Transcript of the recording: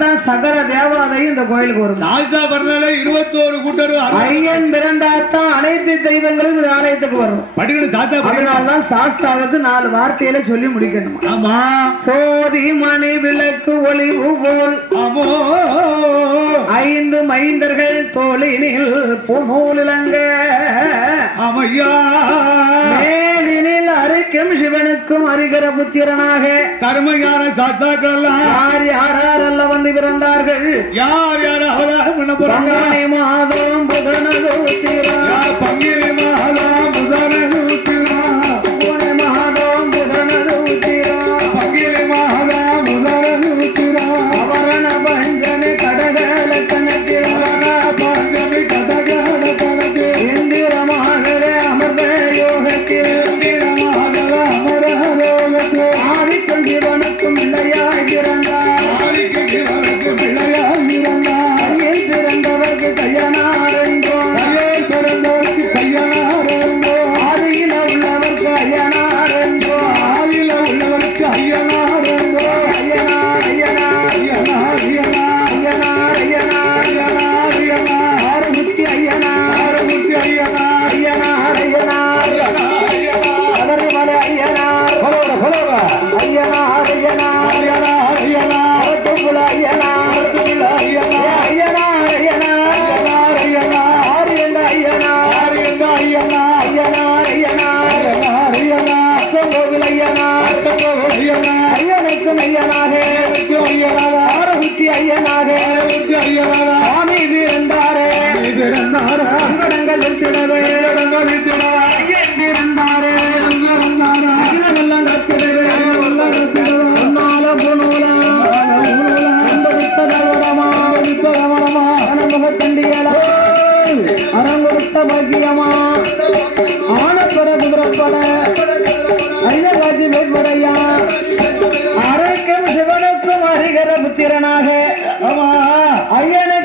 தான் சகல தேவாதையும் இந்த கோயிலுக்கு வரும் சாஸ்தா பிறந்தாலே இருபத்தோரு கூட்டரும். ஐயன் பிறந்தாத்தான் அனைத்து தெய்வங்களும் இந்த ஆலயத்துக்கு வரும். படிக்கணும் சாஸ்தா அதனாலதான் சாஸ்தாவுக்கு நாலு வார்த்தையில சொல்லி முடிக்கணுமா? ஆமா. சோதி மணி விளக்கு ஒளிவு போல் ஆமோ ஐந்து மைந்தர்கள் தோளினில் புனூலிலங்க ஆமையா. அரிக்கும் சிவனுக்கும் அரிகர புத்திரனாக. கர்மஞான சாஸ்தாக்கள் எல்லாம் யார் யாரெல்ல வந்து பிறந்தார்கள்? யார் யார் அவதாரம் பண்ண போறாங்க மாதம் புதனதோத்திரா ஐயனா ஐயனா ஐயனா ஐயனா. அரக்கம்புல ஐயனா. அரக்கம்புல ஐயனா. ஐயனா ஐயனா. ஐயனா ஐயனா. ஆரியல்ல ஐயனா. ஆரியல்ல ஐயனா. ஐயனா ஐயனா. ஐயனா ஐயனா. அச்சங்கோவில் ஐயனா. அச்சங்கோவில் ஐயனா. ஐயனுக்கும் ஐயனாக. ஐயனுக்கும் ஐயனாக. ஆரோக்கிய ஐயனாக. ஆரோக்கிய ஐயனாக. ஆமி பிறந்தாரே பிறந்தாரே அங்கடங்கள் திணவே அங்கடங்கள் திணவே பாக்கியமா ஆனப்பட குதிரப்பட ஐயராஜி மேற்படையா அரைக்கும் சிவனுக்கும் அதிகர புத்திரனாக. ஐயனை